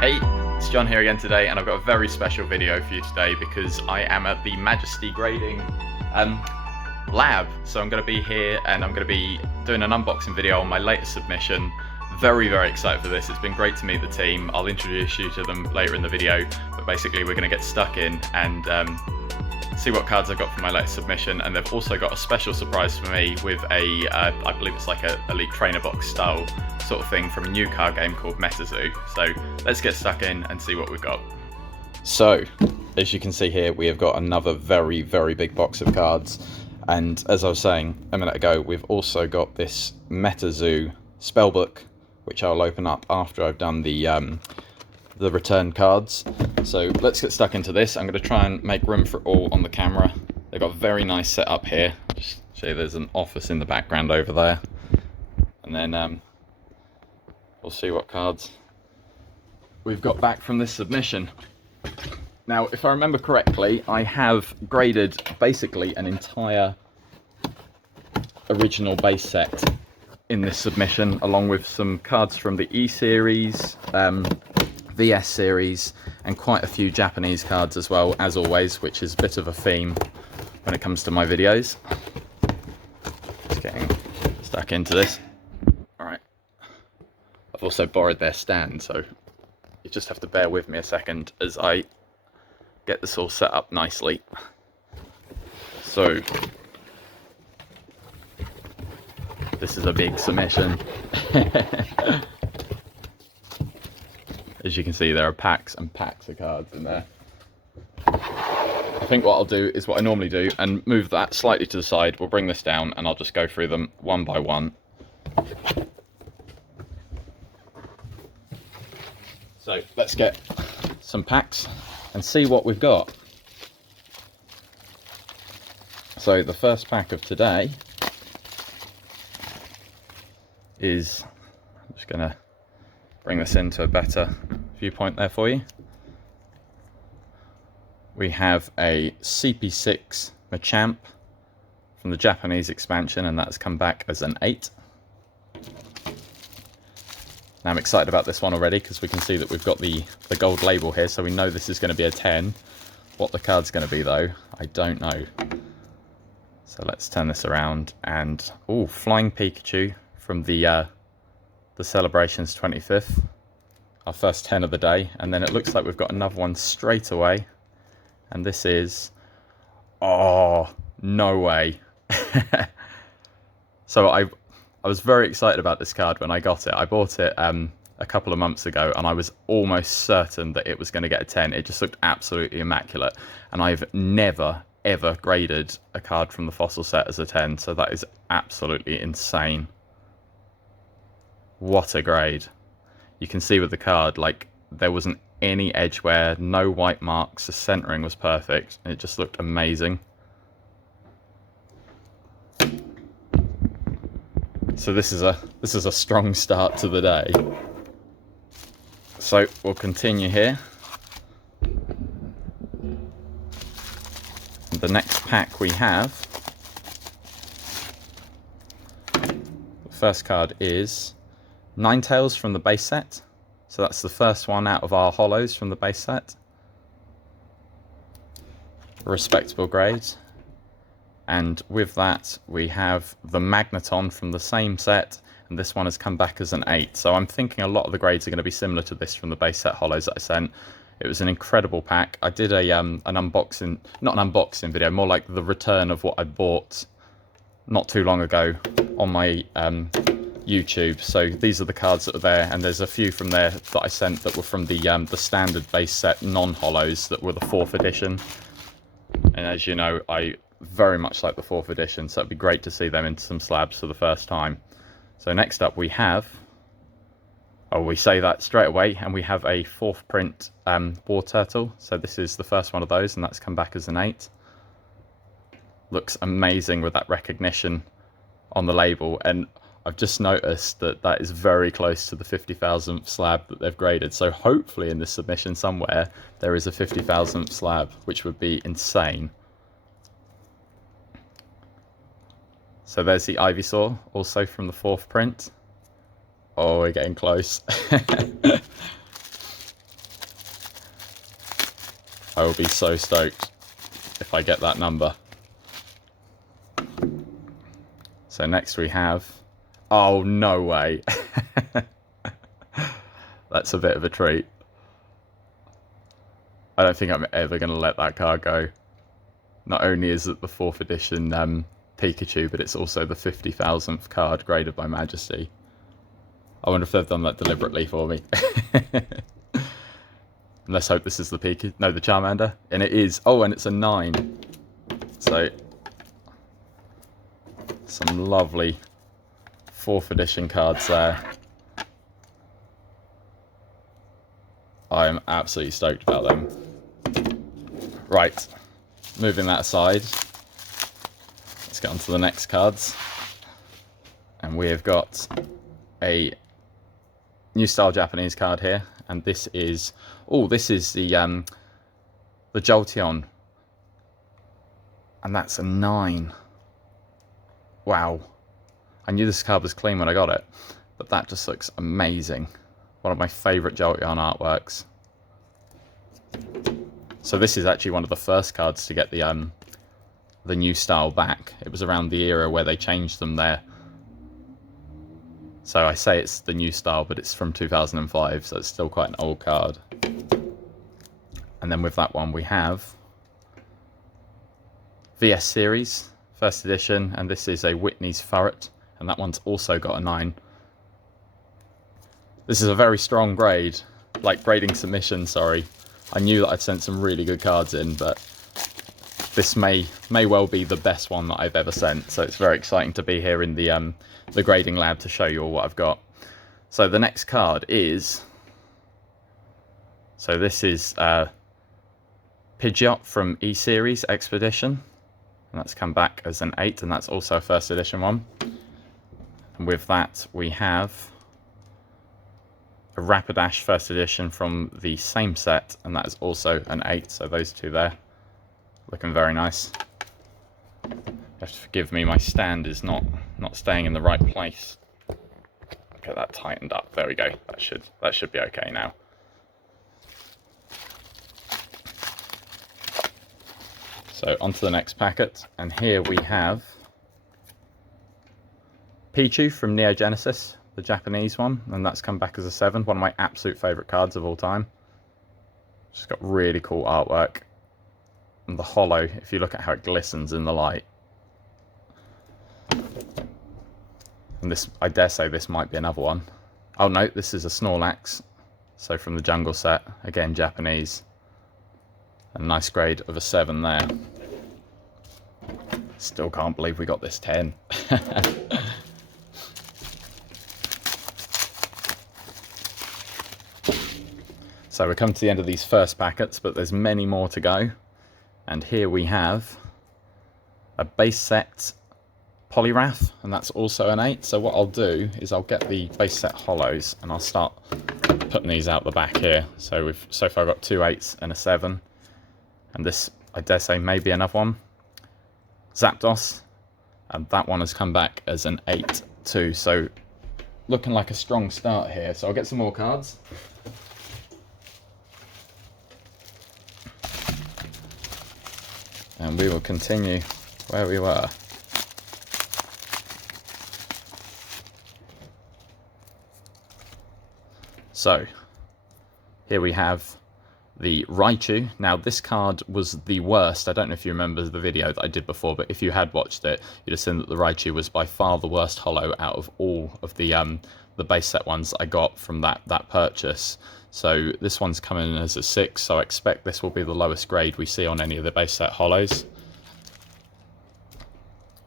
Hey, it's John here again today, and I've got a very special video for you today because I am at the Majesty Grading lab. So I'm going to be here and I'm going to be doing an unboxing video on my latest submission. Very, very excited for this. It's been great to meet the team. I'll introduce you to them later in the video, but basically we're going to get stuck in and see what cards I've got for my latest submission. And they've also got a special surprise for me with a, I believe it's like a Elite Trainer Box style sort of thing from a new card game called Meta-Zoo. So let's get stuck in and see what we've got. So, as you can see here, we have got another very, very big box of cards. And as I was saying a minute ago, we've also got this Meta-Zoo spellbook, which I'll open up after I've done the return cards. So let's get stuck into this. I'm going to try and make room for it all on the camera. They've got a very nice setup here. Just show you there's an office in the background over there. And then we'll see what cards we've got back from this submission. Now, if I remember correctly, I have graded basically an entire original base set in this submission, along with some cards from the E series, VS series, and quite a few Japanese cards as well, as always, which is a bit of a theme when it comes to my videos. Just getting stuck into this. Alright. I've also borrowed their stand, so you just have to bear with me a second as I get this all set up nicely. So, this is a big submission. As you can see, there are packs and packs of cards in there. I think what I'll do is what I normally do and move that slightly to the side. We'll bring this down and I'll just go through them one by one. So let's get some packs and see what we've got. So the first pack of today is, I'm just going to bring this into a better viewpoint there for you. We have a CP6 Machamp from the Japanese expansion, and that's come back as an 8. Now I'm excited about this one already because we can see that we've got the gold label here, so we know this is going to be a 10. What the card's going to be though, I don't know. So let's turn this around and, oh, Flying Pikachu from the Celebrations 25th, our first 10 of the day, and then it looks like we've got another one straight away, and this is, oh, no way. So I was very excited about this card when I got it. I bought it a couple of months ago and I was almost certain that it was going to get a 10. It just looked absolutely immaculate, and I've never ever graded a card from the fossil set as a 10, so that is absolutely insane. What a grade. You can see with the card, like, there wasn't any edge wear, no white marks, the centering was perfect, and it just looked amazing. So this is a strong start to the day. So we'll continue here. The next pack we have, the first card is Ninetales from the base set. So that's the first one out of our holos from the base set. A respectable grade. And with that we have the Magneton from the same set, and this one has come back as an 8. So I'm thinking a lot of the grades are going to be similar to this from the base set holos that I sent. It was an incredible pack. I did an unboxing, not an unboxing video, more like the return of what I bought not too long ago on my YouTube. So these are the cards that are there, and there's a few from there that I sent that were from the standard base set non-holos that were the 4th edition. And as you know, I very much like the 4th edition, so it'd be great to see them into some slabs for the first time. So next up we have, oh, we say that straight away, and we have a 4th print War Turtle. So this is the first one of those, and that's come back as an 8. Looks amazing with that recognition on the label, and I've just noticed that that is very close to the 50,000th slab that they've graded. So hopefully in this submission somewhere there is a 50,000th slab, which would be insane. So there's the Ivysaur, also from the 4th print. Oh, we're getting close. I will be so stoked if I get that number. So next we have... Oh, no way. That's a bit of a treat. I don't think I'm ever going to let that card go. Not only is it the 4th edition Pikachu, but it's also the 50,000th card graded by Majesty. I wonder if they've done that deliberately for me. Let's hope this is the Pikachu. No, the Charmander. And it is. Oh, and it's a 9. So, some lovely 4th edition cards there. I am absolutely stoked about them. Right, moving that aside, let's get on to the next cards. And we have got a new style Japanese card here, and this is, oh, this is the Jolteon, and that's a 9. Wow, I knew this card was clean when I got it, but that just looks amazing. One of my favourite Jolteon artworks. So this is actually one of the first cards to get the new style back. It was around the era where they changed them there. So I say it's the new style, but it's from 2005, so it's still quite an old card. And then with that one we have VS Series, 1st edition, and this is a Whitney's Furret, and that one's also got a 9. This is a very strong grade, like grading submission, sorry. I knew that I'd sent some really good cards in, but this may well be the best one that I've ever sent. So it's very exciting to be here in the grading lab to show you all what I've got. So the next card is, so this is Pidgeot from E-Series Expedition, and that's come back as an 8, and that's also a 1st edition one. And with that we have a Rapidash 1st edition from the same set, and that is also an 8, so those two there, looking very nice. You have to forgive me, my stand is not staying in the right place. Get that tightened up, there we go, that should be okay now. So on to the next packet, and here we have Pichu from Neo Genesis, the Japanese one, and that's come back as a 7, one of my absolute favourite cards of all time. Just got really cool artwork, and the holo, if you look at how it glistens in the light. And this, I dare say this might be another one. Oh no, this is a Snorlax, so from the Jungle set, again Japanese. A nice grade of a 7 there. Still can't believe we got this 10. So we're coming to the end of these first packets, but there's many more to go. And here we have a base set Poliwrath, and that's also an 8. So what I'll do is I'll get the base set holos and I'll start putting these out the back here. So we've so far got 2 8s and a 7. And this, I dare say, may be another one. Zapdos, and that one has come back as an 8 too. So looking like a strong start here. So I'll get some more cards. And we will continue where we were. So, here we have the Raichu. Now, this card was the worst. I don't know if you remember the video that I did before, but if you had watched it, you'd have seen that the Raichu was by far the worst holo out of all of the base set ones I got from that purchase. So this one's coming in as a 6, so I expect this will be the lowest grade we see on any of the base set holos.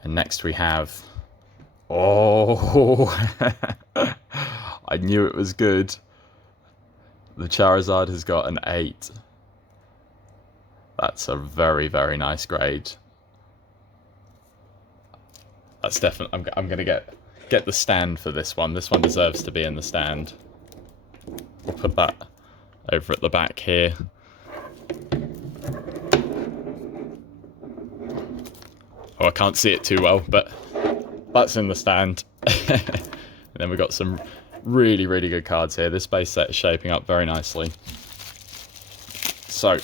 And next we have... Oh! I knew it was good. The Charizard has got an 8. That's a very, very nice grade. That's definitely... I'm going to get the stand for this one. This one deserves to be in the stand. We'll put that over at the back here. Oh, I can't see it too well, but that's in the stand. And then we've got some really, really good cards here. This base set is shaping up very nicely. So,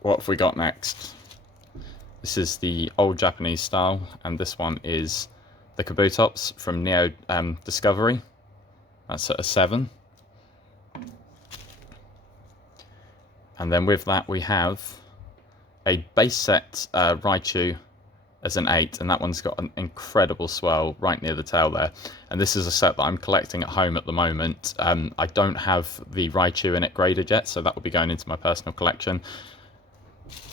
what have we got next? This is the old Japanese style, and this one is the Kabutops from Neo Discovery. That's at a 7. And then with that we have a base set Raichu as an 8, and that one's got an incredible swell right near the tail there. And this is a set that I'm collecting at home at the moment. I don't have the Raichu in it graded yet, so that will be going into my personal collection.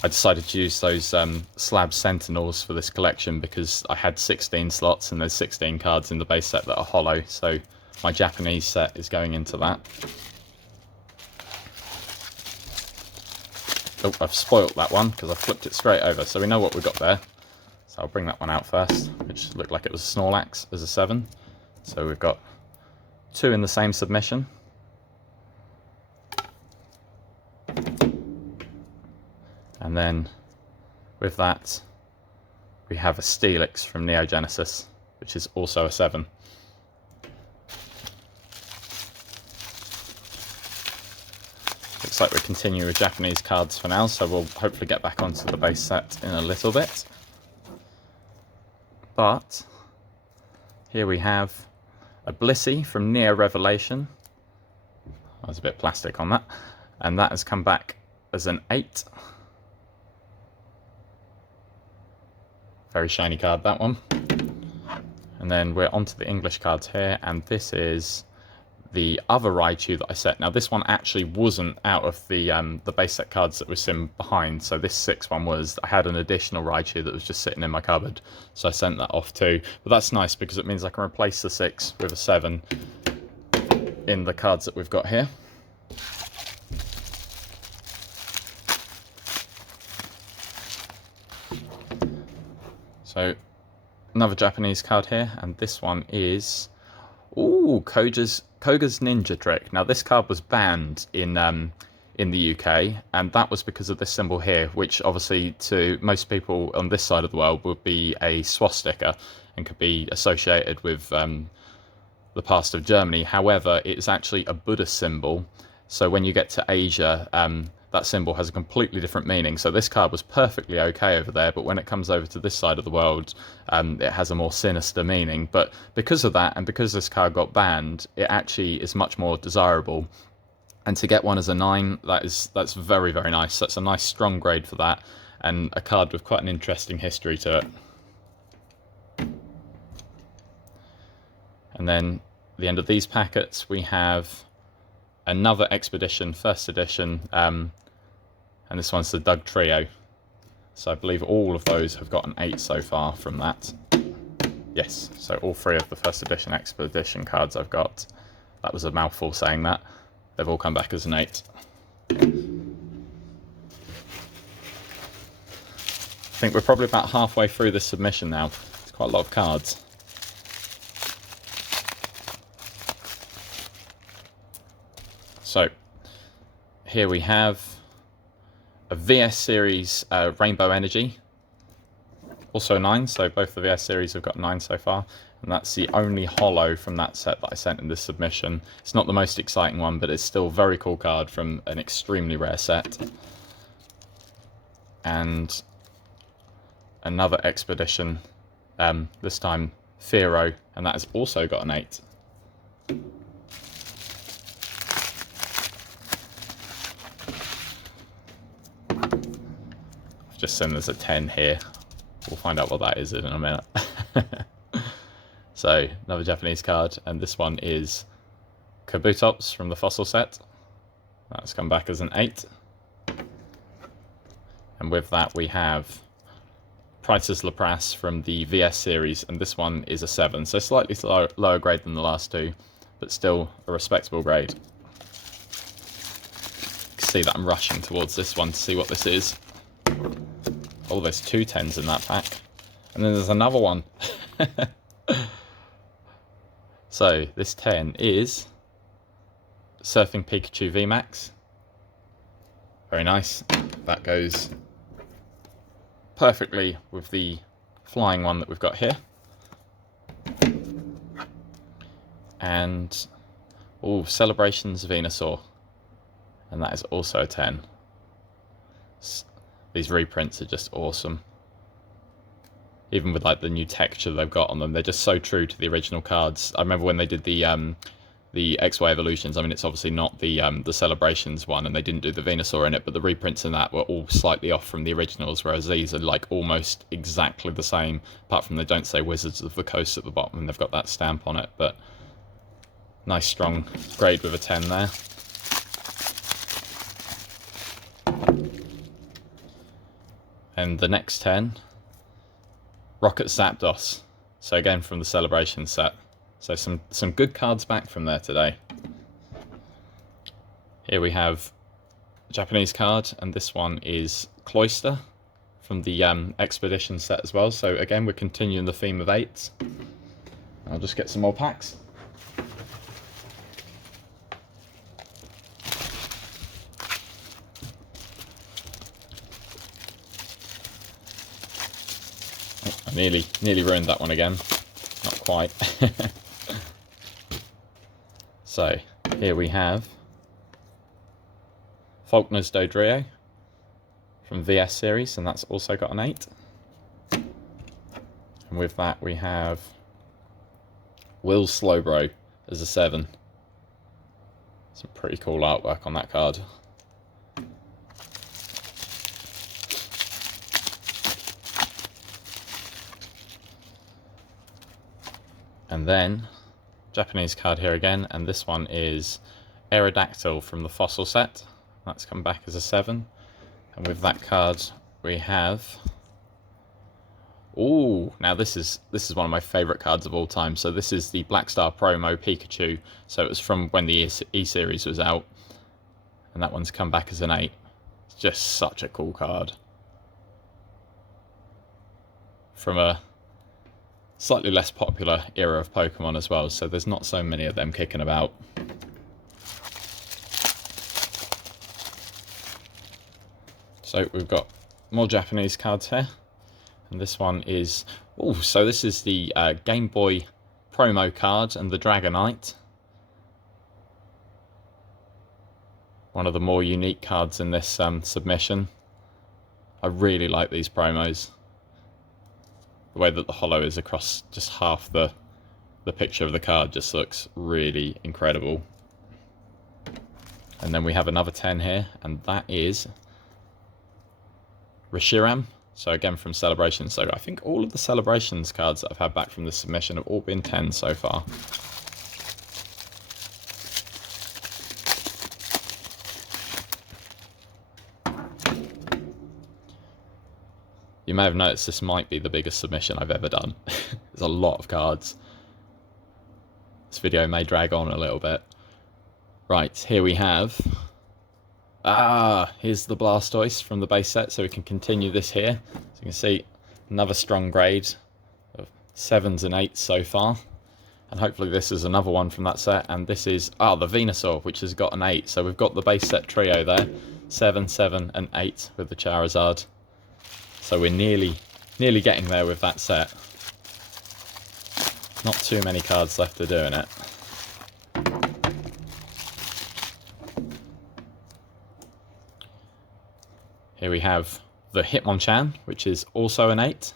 I decided to use those slab Sentinels for this collection because I had 16 slots and there's 16 cards in the base set that are hollow, so my Japanese set is going into that. Oh, I've spoilt that one because I flipped it straight over, so we know what we've got there. So I'll bring that one out first, which looked like it was a Snorlax as a 7. So we've got 2 in the same submission. And then with that, we have a Steelix from Neo Genesis, which is also a 7. Looks like we continue with Japanese cards for now, so we'll hopefully get back onto the base set in a little bit. But here we have a Blissey from Neo Revelation. There's a bit of plastic on that, and that has come back as an 8. Very shiny card, that one. And then we're onto the English cards here, and this is the other Raichu that I set. Now this one actually wasn't out of the base set cards that were sim behind, so this 6 one was. I had an additional Raichu that was just sitting in my cupboard, so I sent that off too. But that's nice because it means I can replace the 6 with a 7 in the cards that we've got here. So another Japanese card here, and this one is Koga's Ninja Trick. Now this card was banned in the UK, and that was because of this symbol here, which obviously to most people on this side of the world would be a swastika and could be associated with the past of Germany. However, it's actually a Buddhist symbol, so when you get to Asia, that symbol has a completely different meaning. So this card was perfectly okay over there, but when it comes over to this side of the world, it has a more sinister meaning. But because of that, and because this card got banned, it actually is much more desirable. And to get one as a 9, that's very, very nice. That's a nice strong grade for that, and a card with quite an interesting history to it. And then at the end of these packets, we have another Expedition First Edition, and this one's the Doug Trio. So I believe all of those have got an 8 so far from that. Yes, so all 3 of the First Edition Expedition cards I've got. That was a mouthful saying that. They've all come back as an 8. I think we're probably about halfway through this submission now. It's quite a lot of cards. So here we have a VS Series Rainbow Energy, also 9, so both the VS Series have got 9 so far, and that's the only holo from that set that I sent in this submission. It's not the most exciting one, but it's still a very cool card from an extremely rare set. And another Expedition, this time Firo, and that has also got an 8. Just send there's a 10 here. We'll find out what that is in a minute. So another Japanese card, and this one is Kabutops from the Fossil set. That's come back as an 8. And with that we have Price's Lapras from the VS series, and this one is a 7, so slightly lower grade than the last 2, but still a respectable grade. You can see that I'm rushing towards this one to see what this is. Oh, there's 2 10s in that pack. And then there's another one. So, this 10 is Surfing Pikachu VMAX. Very nice. That goes perfectly with the flying one that we've got here. And, Celebrations Venusaur. And that is also a 10. These reprints are just awesome. Even with like the new texture they've got on them, they're just so true to the original cards. I remember when they did the XY Evolutions. I mean, it's obviously not the Celebrations one, and they didn't do the Venusaur in it, but the reprints in that were all slightly off from the originals, whereas these are like almost exactly the same, apart from they don't say Wizards of the Coast at the bottom, and they've got that stamp on it. But nice strong grade with a 10 there. And the next 10, Rocket Zapdos. So again from the Celebration set. So some good cards back from there today. Here we have a Japanese card, and this one is Cloyster from the Expedition set as well. So again, we're continuing the theme of 8s. I'll just get some more packs. I nearly ruined that one again. Not quite. So, here we have Faulkner's Dodrio from VS series, and that's also got an 8. And with that we have Will Slowbro as a 7. Some pretty cool artwork on that card. And then, Japanese card here again, and this one is Aerodactyl from the Fossil set. That's come back as a 7. And with that card we have... Ooh, now this is one of my favourite cards of all time. So this is the Black Star Promo Pikachu. So it was from when the E-Series was out. And that one's come back as an 8. It's just such a cool card. From a slightly less popular era of Pokemon as well, so there's not so many of them kicking about. So we've got more Japanese cards here, and this one is... Oh, so this is the Game Boy promo card and the Dragonite. One of the more unique cards in this submission. I really like these promos. The way that the holo is across just half the picture of the card just looks really incredible. And then we have another 10 here, and that is Reshiram. So again from Celebration. So I think all of the Celebrations cards that I've had back from this submission have all been 10 so far. You may have noticed this might be the biggest submission I've ever done. There's a lot of cards. This video may drag on a little bit. Right, here we have... here's the Blastoise from the base set, so we can continue this here. So you can see another strong grade of 7s and 8s so far. And hopefully this is another one from that set. And this is, the Venusaur, which has got an 8. So we've got the base set trio there. 7, 7 and 8 with the Charizard. So we're nearly getting there with that set. Not too many cards left of doing it. Here we have the Hitmonchan, which is also an 8.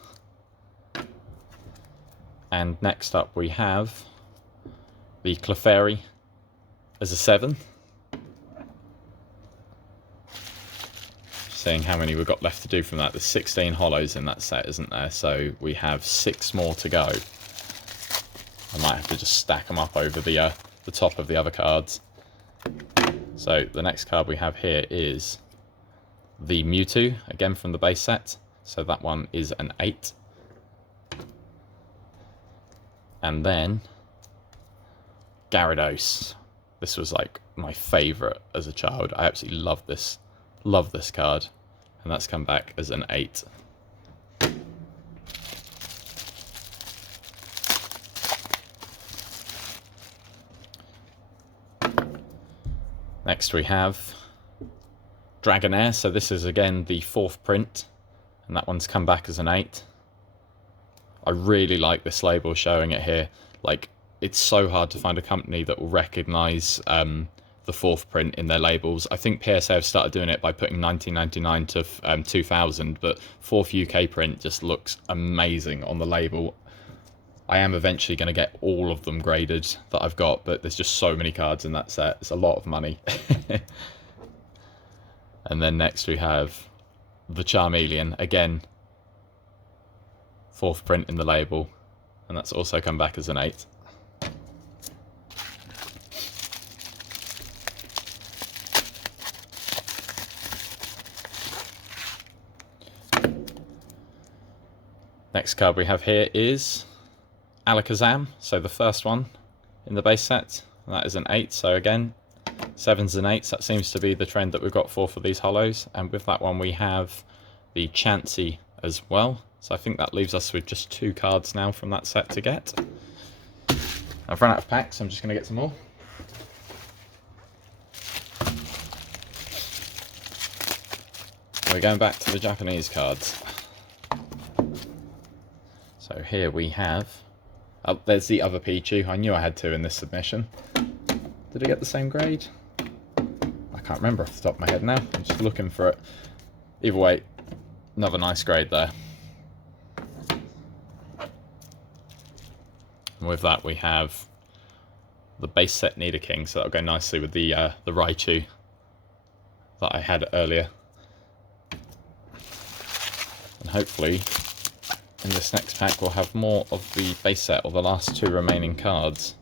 And next up we have the Clefairy as a 7. Seeing how many we've got left to do from that. There's 16 holos in that set, isn't there? So we have 6 more to go. I might have to just stack them up over the top of the other cards. So the next card we have here is the Mewtwo, again from the base set. So that one is an 8. And then Gyarados. This was like my favourite as a child. I absolutely love this card, and that's come back as an 8. Next we have Dragonair, so this is again the 4th print, and that one's come back as an 8. I really like this label showing it here. Like, it's so hard to find a company that will recognise the the fourth print in their labels. I think PSA have started doing it by putting 1999 to 2000, but fourth UK print just looks amazing on the label. I am eventually going to get all of them graded that I've got, but there's just so many cards in that set. It's a lot of money. And then next we have the Charmeleon. Again, fourth print in the label, and that's also come back as an 8. Next card we have here is Alakazam, so the first one in the base set, and that is an 8. So again, 7s and 8s, that seems to be the trend that we've got for these holos. And with that one we have the Chansey as well, so I think that leaves us with just 2 cards now from that set to get. I've run out of packs, so I'm just going to get some more. We're going back to the Japanese cards. So here we have, oh, there's the other Pichu. I knew I had 2 in this submission. Did I get the same grade? I can't remember off the top of my head now. I'm just looking for it. Either way, another nice grade there. And with that we have the base set Nidoking, so that'll go nicely with the Raichu that I had earlier. And hopefully in this next pack we'll have more of the base set, or the last 2 remaining cards.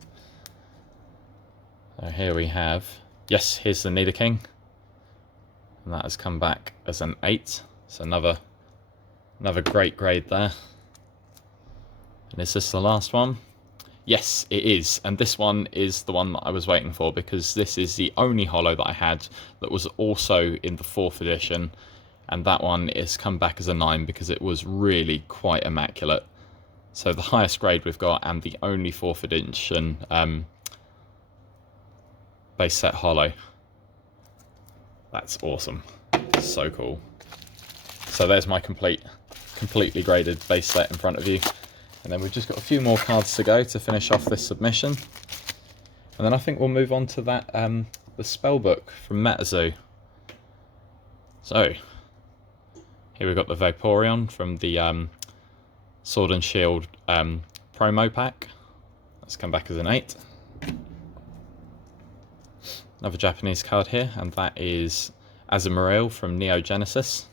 So here we have, yes, here's the Nidoking, and that has come back as an 8, so another great grade there. And is this the last one? Yes, it is, and this one is the one that I was waiting for, because this is the only holo that I had that was also in the 4th edition. And that one is come back as a 9 because it was really quite immaculate. So the highest grade we've got, and the only 4th edition base set holo. That's awesome. So cool. So there's my completely graded base set in front of you. And then we've just got a few more cards to go to finish off this submission. And then I think we'll move on to that the spell book from MetaZoo. So here we've got the Vaporeon from the Sword and Shield promo pack. That's come back as an 8. Another Japanese card here, and that is Azumarill from Neo Genesis.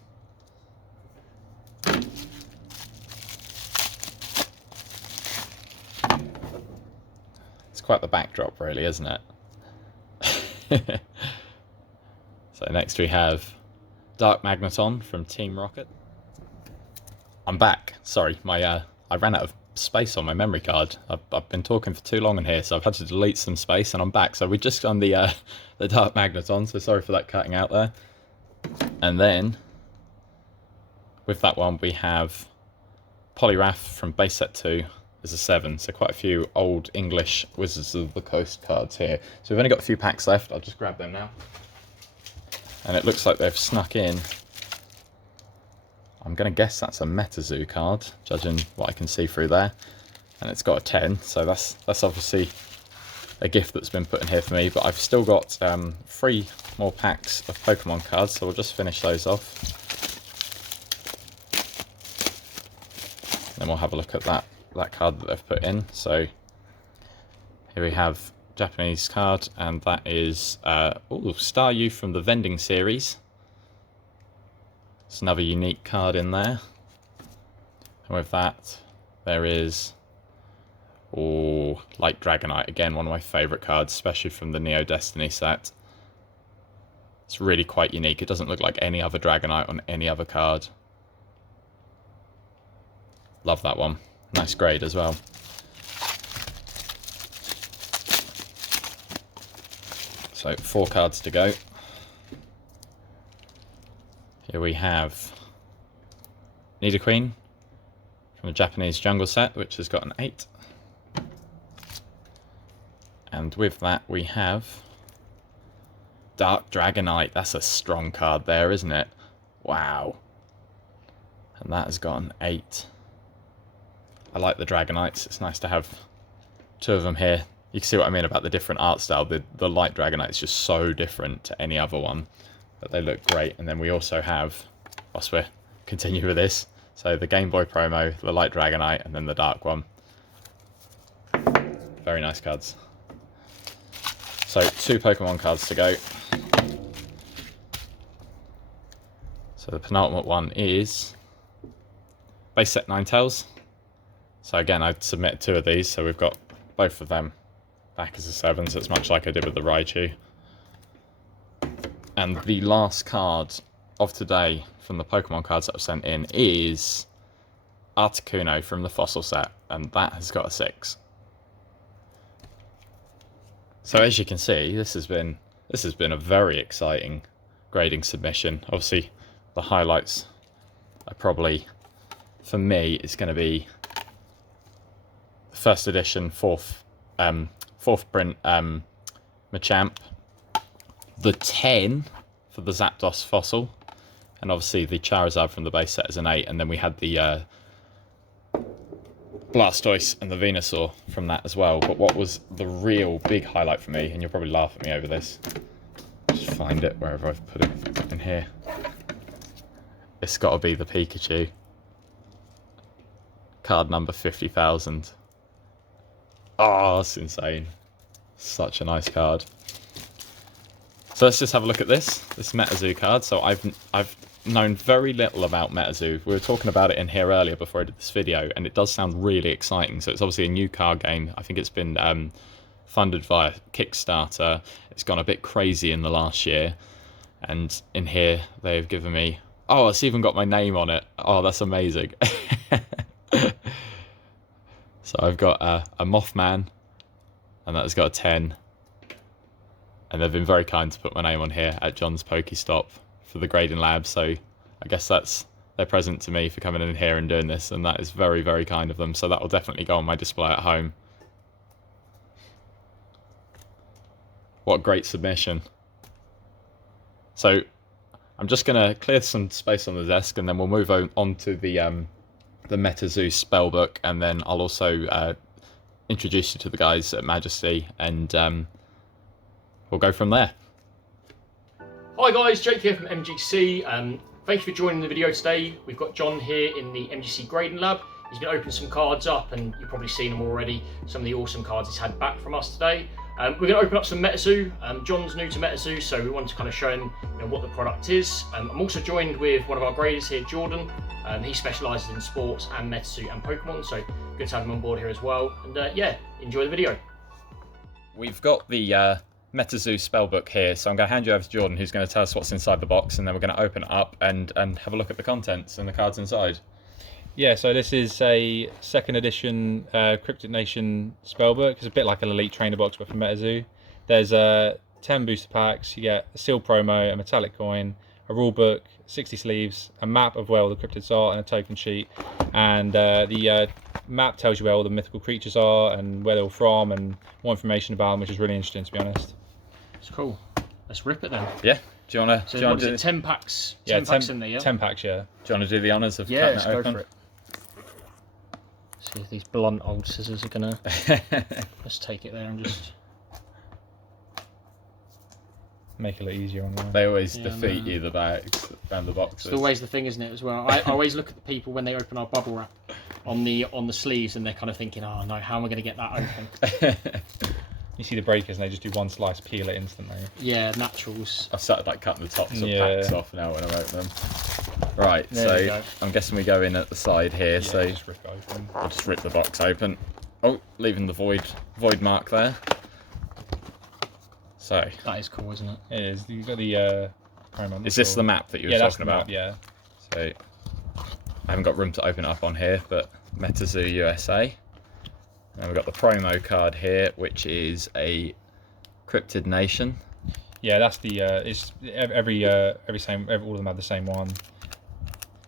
It's quite the backdrop really, isn't it? So next we have Dark Magneton from Team Rocket. I'm back. Sorry, I ran out of space on my memory card. I've been talking for too long in here, so I've had to delete some space, and I'm back. So we're just on the Dark Magneton, so sorry for that cutting out there. And then with that one we have Poliwrath from base set 2 as a 7. So quite a few old English Wizards of the Coast cards here. So we've only got a few packs left. I'll just grab them now. And it looks like they've snuck in, I'm going to guess that's a MetaZoo card, judging what I can see through there. And it's got a 10, so that's obviously a gift that's been put in here for me. But I've still got 3 more packs of Pokemon cards, so we'll just finish those off. And then we'll have a look at that card that they've put in. So here we have Japanese card, and that is Staryu from the Vending series. It's another unique card in there. And with that there is Light Dragonite, again one of my favourite cards, especially from the Neo Destiny set. It's really quite unique. It doesn't look like any other Dragonite on any other card. Love that one. Nice grade as well. So 4 cards to go. Here we have Nidoqueen from the Japanese Jungle set, which has got an 8. And with that we have Dark Dragonite. That's a strong card there, isn't it? Wow. And that has got an 8. I like the Dragonites. It's nice to have 2 of them here. you can see what I mean about the different art style. The light Dragonite is just so different to any other one, but they look great. And then we also have, whilst we're continue with this, so the Game Boy promo, the light Dragonite, and then the dark one. Very nice cards. So 2 Pokemon cards to go. So the penultimate one is base set Ninetales. So again, I'd submit 2 of these, so we've got both of them back as a 7, so it's much like I did with the Raichu. And the last card of today from the Pokemon cards that I've sent in is Articuno from the Fossil set, and that has got a 6. So as you can see, this has been a very exciting grading submission. Obviously, the highlights are probably, for me, it's going to be the first edition, fourth print Machamp, the 10 for the Zapdos Fossil, and obviously the Charizard from the base set is an 8, and then we had the Blastoise and the Venusaur from that as well. But what was the real big highlight for me, and you'll probably laugh at me over this, just find it wherever I've put it in here, it's got to be the Pikachu. Card number 50,000. Oh, that's insane. Such a nice card. So let's just have a look at this Metazoo card. So I've known very little about Metazoo. We were talking about it in here earlier before I did this video, and it does sound really exciting. So it's obviously a new card game. I think it's been funded via Kickstarter. It's gone a bit crazy in the last year. And in here, they've given me... Oh, it's even got my name on it. Oh, that's amazing. So I've got a Mothman, and that has got a 10. And they've been very kind to put my name on here at John's Pokestop for the grading lab. So I guess that's their present to me for coming in here and doing this, and that is very, very kind of them. So that will definitely go on my display at home. What a great submission. So I'm just going to clear some space on the desk, and then we'll move on to the Metazoo spellbook, and then I'll also introduce you to the guys at Majesty, and we'll go from there. Hi guys, Jake here from MGC. Thank you for joining the video today. We've got John here in the MGC Grading Lab. He's going to open some cards up, and you've probably seen them already, some of the awesome cards he's had back from us today. We're going to open up some Metazoo. John's new to Metazoo, so we wanted to kind of show him what the product is. I'm also joined with one of our graders here, Jordan. He specialises in sports and Metazoo and Pokemon, so good to have him on board here as well. And yeah, enjoy the video. We've got the Metazoo spellbook here, so I'm going to hand you over to Jordan, who's going to tell us what's inside the box, and then we're going to open it up and have a look at the contents and the cards inside. Yeah, so this is a second edition Cryptic Nation spellbook. It's a bit like an Elite Trainer box, but for Metazoo. There's 10 booster packs. You get a sealed promo, a metallic coin, a rule book, 60 sleeves, a map of where all the cryptids are, and a token sheet. And the map tells you where all the mythical creatures are and where they're all from, and more information about them, which is really interesting, to be honest. It's cool. Let's rip it then. Yeah. Do you want to? So what is it, 10 packs? 10 packs in there, yeah? 10 packs, yeah. Do you want to do the honours of cutting it open? Go for it. See if these blunt old scissors are gonna. Let's take it there and just make it a little easier on them. They always defeat you, the bags and the boxes. It's always the thing, isn't it? As well, I always look at the people when they open our bubble wrap on the sleeves, and they're kind of thinking, "Oh no, how am I going to get that open?" You see the breakers, and they just do one slice, peel it instantly. Yeah, naturals. I've started like cutting the tops of packs off now when I open them. Right, so I'm guessing we go in at the side here. Yeah, so just rip it open. I'll just rip the box open. Oh, leaving the void mark there. So that is cool, isn't it? It is. You've got the is this the map that you were talking about? Yeah. So I haven't got room to open it up on here, but Metazoo USA. And we've got the promo card here, which is a Cryptid Nation. Yeah, that's the it's every all of them have the same one.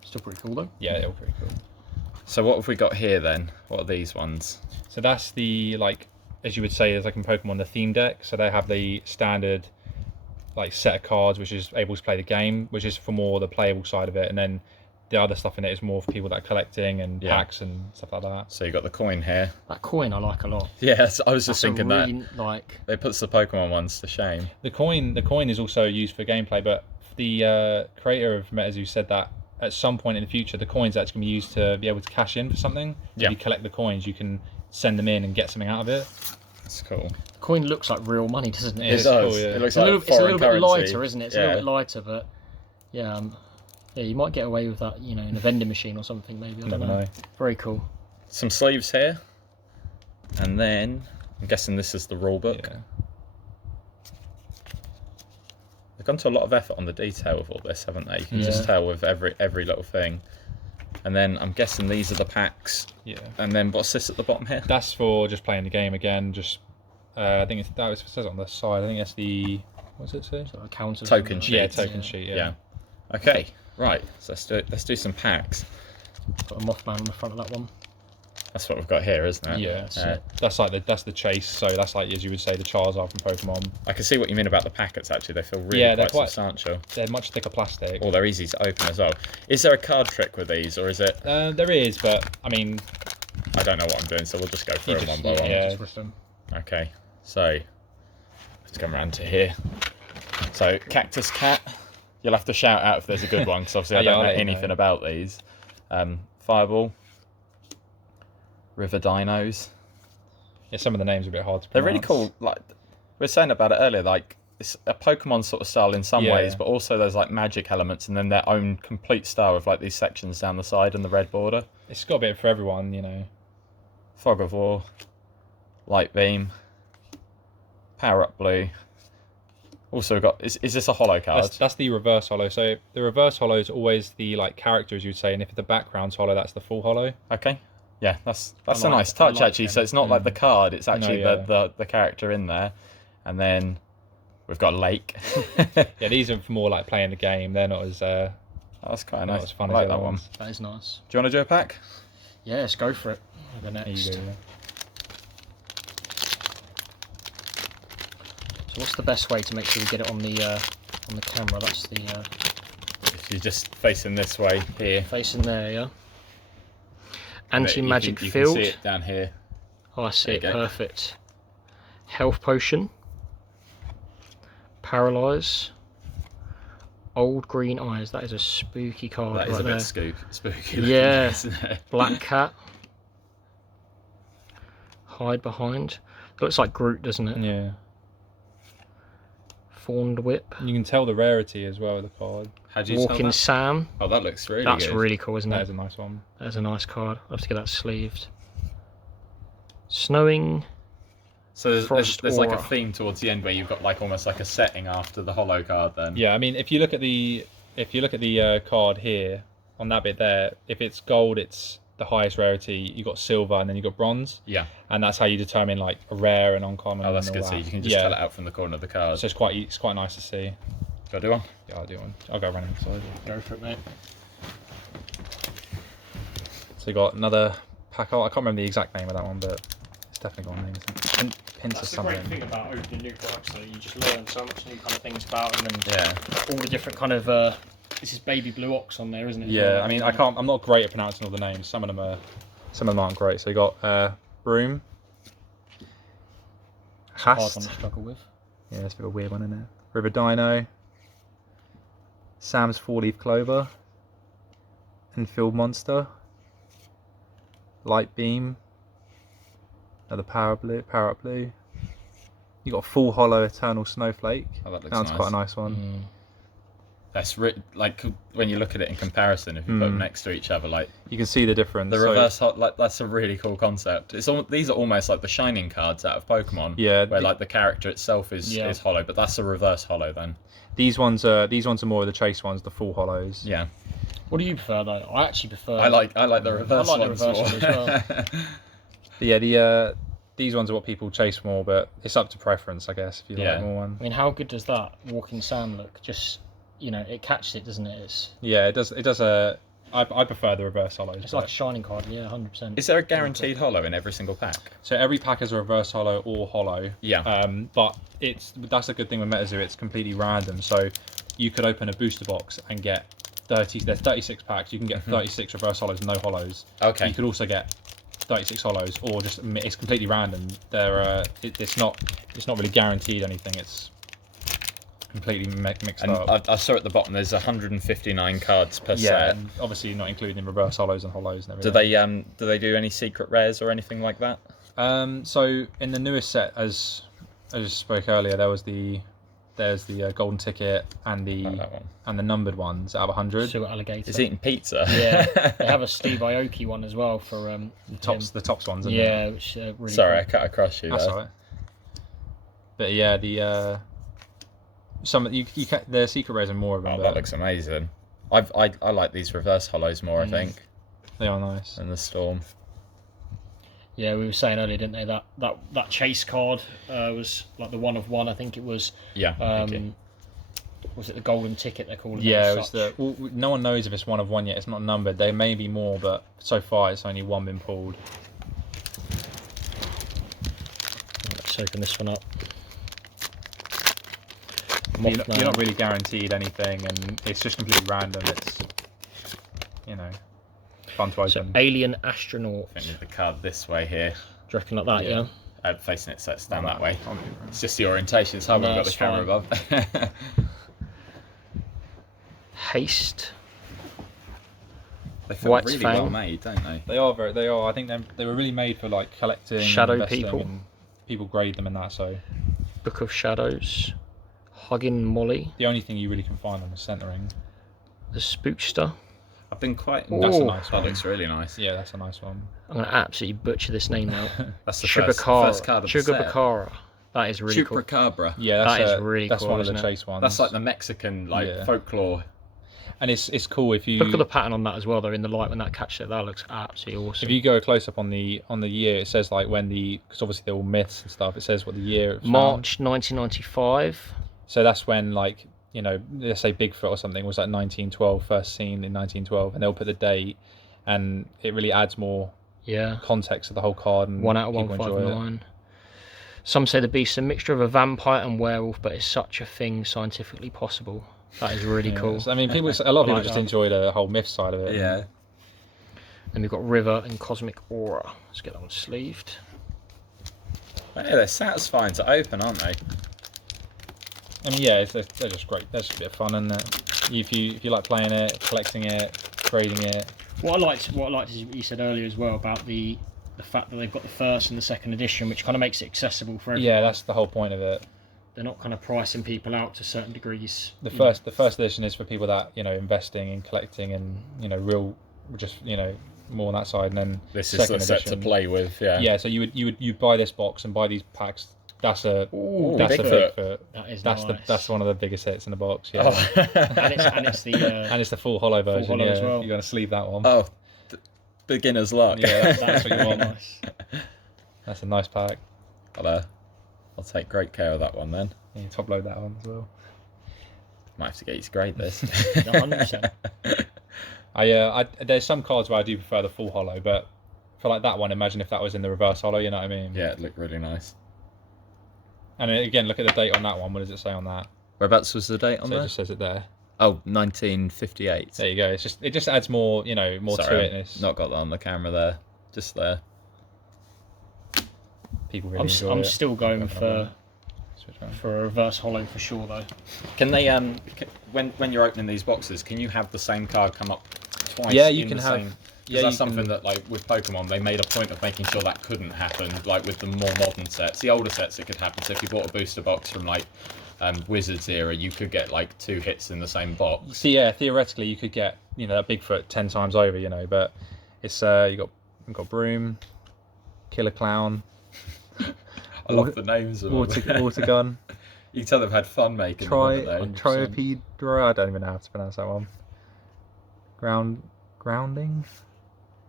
Still pretty cool though. Yeah, they're all pretty cool. So what have we got here then? What are these ones? So that's the, like, as you would say, there's like in Pokemon, the theme deck. So they have the standard like set of cards, which is able to play the game, which is for more the playable side of it, and then the other stuff in it is more for people that are collecting and Yeah. packs and stuff like that. So you got the coin here. That coin I like a lot. Yes, I was just That's a thinking really, that like, it puts the Pokemon ones to shame. The coin is also used for gameplay, but the creator of MetaZoo said that at some point in the future, the coins are actually going to be used to be able to cash in for something. So Yeah. if you collect the coins, you can send them in and get something out of it. That's cool. the coin looks like real money, doesn't it? It It's does. cool, yeah. It looks It's a like little, it's a foreign little bit currency. lighter, isn't it? It's a Yeah. little bit lighter, but yeah, yeah, you might get away with that, you know, in a vending machine or something, maybe. I don't Never know. know. Very cool. Some sleeves here, and then I'm guessing this is the rule book. Yeah. They've gone to a lot of effort on the detail of all this, haven't they? You can just Yeah. tell with every little thing. And then I'm guessing these are the packs. Yeah. And then what's this at the bottom here? That's for just playing the game again. Just I think that says it on the side. I think that's the what's it say? So a counter. Token sheet. Yeah, token sheet. Yeah. Okay. Right. So let's do some packs. Got a Mothman on the front of that one. That's what we've got here, isn't it? Yeah, That's Yeah. it. that's like that's the chase. So that's like, as you would say, the Charizard from Pokemon. I can see what you mean about the packets. Actually, they feel really Yeah, they're quite quite- substantial. They're much thicker plastic. Oh, they're easy to open as well. Is there a card trick with these, or is it? There is, but I mean, I don't know what I'm doing, so we'll just go through You them just- one by one. yeah. Just rip them. Okay, so let's come around to here. So Cactus Cat, you'll have to shout out if there's a good one, because obviously I Yeah, don't I'll know let you know. anything about these. Fireball, River Dinos. yeah, some of the names are a bit hard to They're pronounce. really cool. Like we were saying about it earlier, like it's a Pokemon sort of style in some Yeah. ways, but also there's like magic elements, and then their own complete style with like these sections down the side and the red border. It's got a bit for everyone, you know. Fog of War, Light Beam, Power Up Blue. Also we've got, is this a holo card? That's the reverse holo. So the reverse holo is always the like characters you'd say, and if the background's holo, that's the full holo. Okay. Yeah, that's I a like- nice I touch like actually. them. So it's not like the card, it's actually yeah. the character in there. And then we've got Lake. Yeah, these are for more like playing the game. They're not as That's quite not nice. as fun I as like the that other one. ones. That is nice. Do you want to do a pack? Yeah, let's go for it. The There next. you go. So what's the best way to make sure we get it on the camera? That's the If you're just facing this way here. facing there, yeah. You Anti-magic can field. see it down here. Oh, I see it. There you go. Perfect. Health potion. Paralyze. Old green eyes. That is a spooky card That is right a there. bit spooky. looking, Yeah. isn't it? Black cat. Hide behind. Looks like Groot, doesn't it? Yeah, Fawned whip. you can tell the rarity as well of the card. How do you tell Walking that? Sam. Oh, that looks really That's good. really cool, isn't That it? is a nice one. That's a nice card. I'll have to get that sleeved. Snowing. So there's Frost like a Aura. theme towards the end where you've got like almost like a setting after the holo card then. Yeah, I mean, if you look at the card here on that bit there, if it's gold, it's the highest rarity. You got silver, and then you got bronze, Yeah. and that's how you determine like a rare and uncommon. Oh, that's and good. all So that. you can just tell it out from the corner of the card. So it's quite nice to see. Got to do one. Yeah, I'll do one. I'll go running inside. Go for it, mate. So you got another pack. I can't remember the exact name of that one, but it's definitely got a name. Hints of That's the something. great thing about opening new products, though. You just learn so much new kind of things about them, and Yeah. all the different kind of. This is Baby Blue Ox on there, isn't it? Yeah, I mean, I'm not great at pronouncing all the names. Some of them aren't great. So you got Broom, Hard one Hast. to struggle with. Yeah, that's a bit of a weird one, isn't it? River Dino, Sam's Four-Leaf Clover, Enfield Monster, Light Beam, another Power Up Blue. You got Full Hollow Eternal Snowflake. Oh, that looks That's nice. quite a nice one. Mm. That's like when you look at it in comparison, if you put them next to each other, like You can see the difference. the So- reverse hot, like that's a really cool concept. These are almost like the shining cards out of Pokemon. Yeah, Where like the character itself is hollow, but that's a reverse hollow then. these ones are more of the chase ones, the full hollows. Yeah. What do you prefer, though? I actually prefer. I like the reverse I like the ones reverse more. one as well. But yeah, these ones are what people chase more, but it's up to preference, I guess. If you Yeah. like more one. I mean, how good does that Walking Sam look? Just, you know, it catches it, doesn't it? Yeah, it does. I prefer the reverse hollows. It's but- like a shining card, yeah, 100%. Is there a guaranteed hollow in every single pack? So every pack is a reverse hollow or hollow. Yeah. But that's a good thing with MetaZoo. It's completely random. So you could open a booster box and get There's 36 packs. You can get 36 reverse hollows, no hollows. Okay. You could also get 36 hollows, or just it's completely random. It's not really guaranteed anything. It's completely mixed And up. I saw at the bottom there's 159 cards per set. And obviously not including reverse hollows and hollows and everything. Do they do any secret rares or anything like that? So in the newest set, as I just spoke earlier, there's the golden ticket and the numbered ones out of 100. Sewer alligator. He's eating pizza. Yeah, they have a Steve Aoki one as well for the tops ones. Isn't yeah, it? which really Sorry, cool. I cut across you. That's there. alright. But yeah, the secret rares are more of them. Oh, that looks amazing. I like these reverse hollows more. I think They are nice. than the storm. Yeah, we were saying earlier, didn't they? That chase card was like the 1 of 1. I think it was. Yeah. Thank you. Was it the golden ticket they're calling it? Yeah, as it was such? no one knows if it's 1 of 1 yet. It's not numbered. There may be more, but so far it's only 1 been pulled. Let's open this one up. You're not really guaranteed anything, and it's just completely random. It's fun to open. So alien astronaut. I think the card this way here. Do you reckon like that? Yeah. Facing it, so it's down that way. It's just the orientation. So I've got the camera above. Haste. They feel White's really Fang. well made, don't they? They are. I think they were really made for like collecting, Shadow investing, people. and people grade them and that. So Book of Shadows. Hugging Molly. the only thing you really can find on is centering. The Spookster. I've been quite. That's a Ooh. nice That one. looks really nice. Yeah, that's a nice one. I'm going to absolutely butcher this name now. That's the first card of the set. Chupacabra. That is really cool. Chupacabra. Yeah, That is really that's cool, one of the isn't it? chase ones. That's like the Mexican folklore. and it's cool if you Look at the pattern on that as well, though, in the light when that catches it. That looks absolutely awesome. if you go close up on the year, it says like when because obviously they're all myths and stuff. It says what the year. It was found. March 1995. So that's when let's say Bigfoot or something was like 1912, first seen in 1912, and they'll put the date, and it really adds more context to the whole card. And 1 out of people enjoy it. 159. Some say the beast's a mixture of a vampire and werewolf, but is such a thing scientifically possible. That is really cool. I mean, a lot of people like just that. enjoy the whole myth side of it. Yeah. Then we've got River and Cosmic Aura. Let's get that one sleeved. Yeah, they're satisfying to open, aren't they? I mean, yeah, they're just great. They're just a bit of fun, isn't it? If you like playing it, collecting it, grading it. What I liked is what you said earlier as well about the fact that they've got the first and the second edition, which kind of makes it accessible for everyone. Yeah, that's the whole point of it. They're not kind of pricing people out to certain degrees. The first edition is for people that investing and collecting and real more on that side, and then This is the set to edition. play with. Yeah. Yeah, so you'd buy this box and buy these packs. That's a Bigfoot. Bigfoot. That is That's nice. that's one of the biggest hits in the box. Yeah, and it's the and it's the full hollow version. hollow Yeah, as well. you're gonna sleeve that one. Oh, beginner's luck. Yeah, that's what you want. nice. That's a nice pack. I'll take great care of that one then. Yeah, top load that one as well. Might have to get you to grade this. 100%. There's some cards where I do prefer the full hollow, but for like that one, imagine if that was in the reverse hollow. You know what I mean? Yeah, it looked really nice. And again, look at the date on that one. What does it say on that? Whereabouts was the date on So it there? just says it there. Oh, 1958. There you go. It just adds more, more Sorry, to it. And I've it's, not got that on the camera there. Just there. people really enjoy I'm it. still going for Switch around. a reverse hollow for sure, though. Can they when you're opening these boxes, can you have the same card come up twice? Yeah, you in can the have. same... Yeah, that's you something can, that, like, with Pokemon, they made a point of making sure that couldn't happen, like, with the more modern sets. The older sets, it could happen. So if you bought a booster box from, like, Wizards era, you could get, like, 2 hits in the same box. So yeah, theoretically, you could get that Bigfoot 10 times over, but it's you've got Broom, Killer Clown, I love the names of them. Water Gun, You can tell they've had fun making them, haven't they? Triopedra. I don't even know how to pronounce that one. Grounding,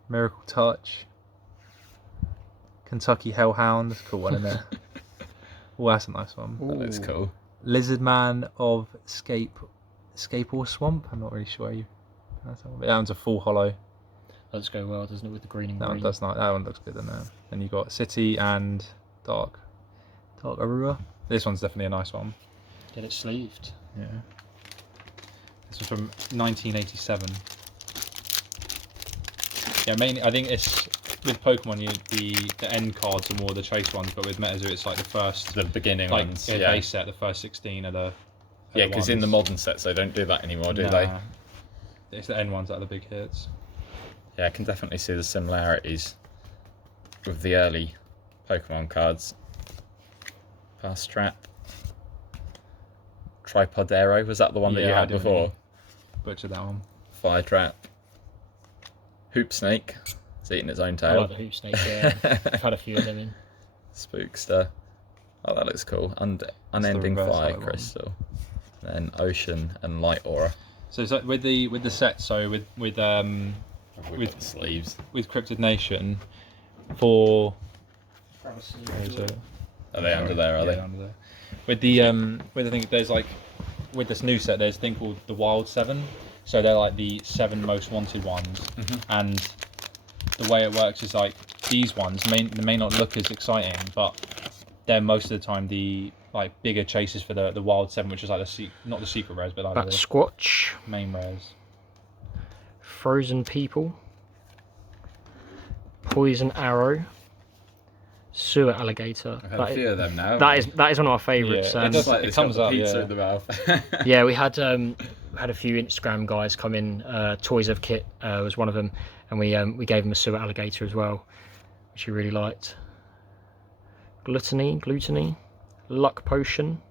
Miracle Touch, Kentucky Hellhound. That's a cool one, isn't it? Oh, that's a nice one. That looks cool. Lizard Man of Scape or Swamp. I'm not really sure how you pronounce that one. But that one's a full hollow. Does go well, doesn't it, with the green and That one green? does not. That one looks good, doesn't it? Then you've got City and Dark Arua. This one's definitely a nice one. Get it sleeved. Yeah. This was from 1987. Yeah, mainly I think it's with Pokemon. The end cards are more the chase ones, but with MetaZoo it's like the beginning like ones. base set. The first 16 are the Yeah, because in the modern sets they don't do that anymore, do they? It's the end ones that are the big hits. Yeah, I can definitely see the similarities with the early Pokemon cards. Fast Trap. Tripodero, was that the one that you had before? Butchered that one. Fire Trap. Hoop Snake. It's eating its own I tail. like the hoop snake. Yeah, I've had a few of them in. Spookster. Oh, that looks cool. Unending reverse Fire holo one. Crystal. Then Ocean and Light Aura. So with the set, so with With the sleeves. with Cryptid Nation for Are they under there? Are they? Under there. With the I think there's like with this new set there's a thing called the Wild 7. So they're like the 7 most wanted ones, and the way it works is like these ones may not look as exciting, but they're most of the time the like bigger chases for the Wild 7, which is like not the secret rares, but like Bat the Squatch, main rares. Frozen People, Poison Arrow, Sewer Alligator. I've had a few of them now. That is one of my favourites. Yeah, it comes up. Pizza in the mouth. Yeah, we had a few Instagram guys come in. Toys of Kit was one of them, and we gave him a Sewer Alligator as well, which he really liked. Gluttony, Luck Potion,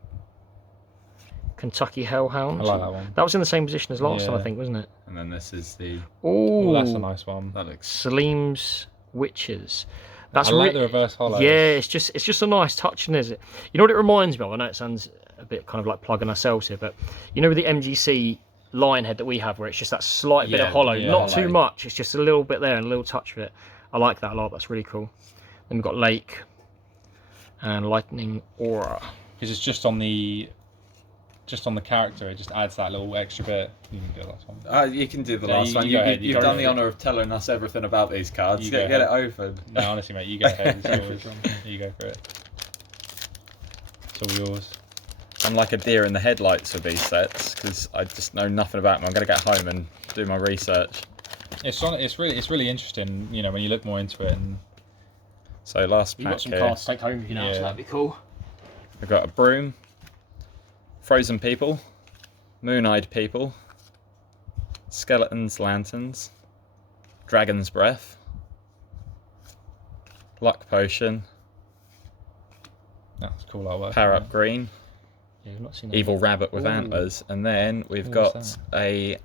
Kentucky Hellhound. I like that one. That was in the same position as last time, I think, wasn't it? And then this is the... Oh, that's a nice one. That looks... Sleems Witches. I like the reverse hollow. Yeah, it's just a nice touch, isn't it? You know what it reminds me of? I know it sounds a bit kind of like plugging ourselves here, but you know with the MGC lion head that we have, where it's just that slight bit of hollow, not too much. It's just a little bit there and a little touch of it. I like that a lot. That's really cool. Then we've got Lake and Lightning Aura. Because it's just on the character, it just adds that little extra bit. You can go last one. you can do the Yeah, last one. go ahead, You've done the honour of telling us everything about these cards. You Get go it open. No, honestly, mate, you go ahead. It's yours. You go for it. It's all yours. I'm like a deer in the headlights with these sets because I just know nothing about them. I'm going to get home and do my research. It's really interesting, you know, when you look more into it. And so last You've pack got some here, cards to take home, you know, so that'd be cool. we've got a Broom, Frozen People, Moon-Eyed People, Skeletons, Lanterns, Dragon's Breath, Luck Potion, that's cool artwork. Power Up Green, Yeah, I've not seen that. Evil Rabbit with Antlers, and then we've got a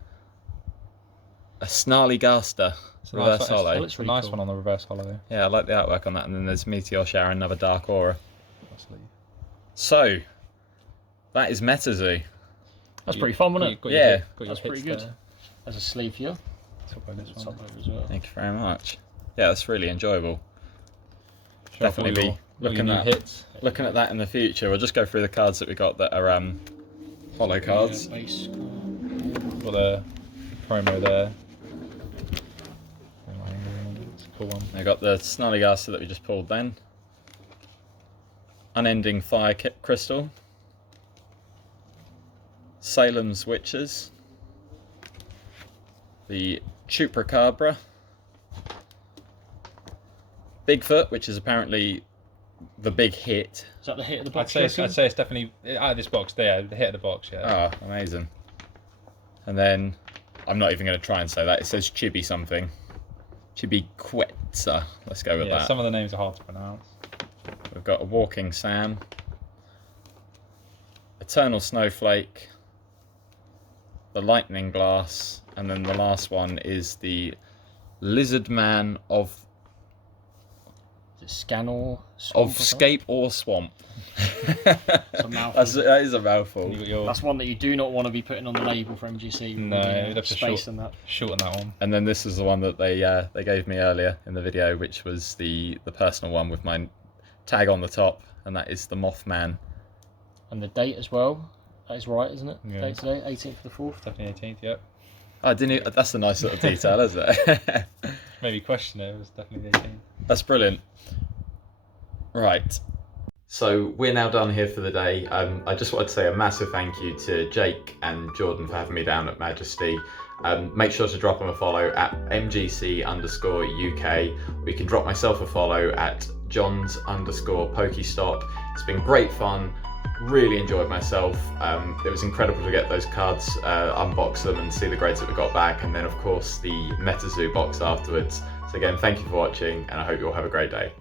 Snarly Gaster reverse hollow. It's a nice one on the reverse hollow. Yeah, I like the artwork on that, and then there's Meteor Shower, another Dark Aura. Absolutely. So, that is MetaZoo. That's pretty fun, wasn't it? Yeah. That's pretty good. There's a sleeve here. Top over this one. Top over as well. Thank you very much. Yeah, that's really enjoyable. Show off Definitely all be your looking new at hits. looking at that in the future. We'll just go through the cards that we got that are hollow cards. Yeah, base. Got the promo there. It's a cool one. I got the Snarlygaster that we just pulled then. Unending Fire Crystal. Salem's Witches. The Chupacabra. Bigfoot, which is apparently the big hit. Is that the hit of the I'd box? say it's definitely out of this box. There, the hit of the box. Yeah. Oh, amazing. And then, I'm not even going to try and say that. It says Chibi something. Chibiquetza. Let's go with that. Some of the names are hard to pronounce. We've got a Walking Sam. Eternal Snowflake. The Lightning Glass. And then the last one is the Lizard Man of Scanor. Scape or Swamp. It's a mouthful. That is a mouthful. You got your, That's one that you do not want to be putting on the label for MGC. No, you'd have to space and that. shorten that one. And then this is the one that they gave me earlier in the video, which was the personal one with my tag on the top, and that is the Mothman. And the date as well. That is right, isn't it? Yeah. Date today, 18th of the 4th. Definitely 18th. Yep. Oh, that's a nice little detail, isn't it? Maybe question it. It was definitely 18th. That's brilliant. Right. So we're now done here for the day. I just wanted to say a massive thank you to Jake and Jordan for having me down at Majesty. Make sure to drop them a follow at MGC_UK. Or you can drop myself a follow at Johns_Pokestop. It's been great fun. Really enjoyed myself. It was incredible to get those cards, unbox them and see the grades that we got back, and then of course the MetaZoo box afterwards. So again, thank you for watching, and I hope you all have a great day.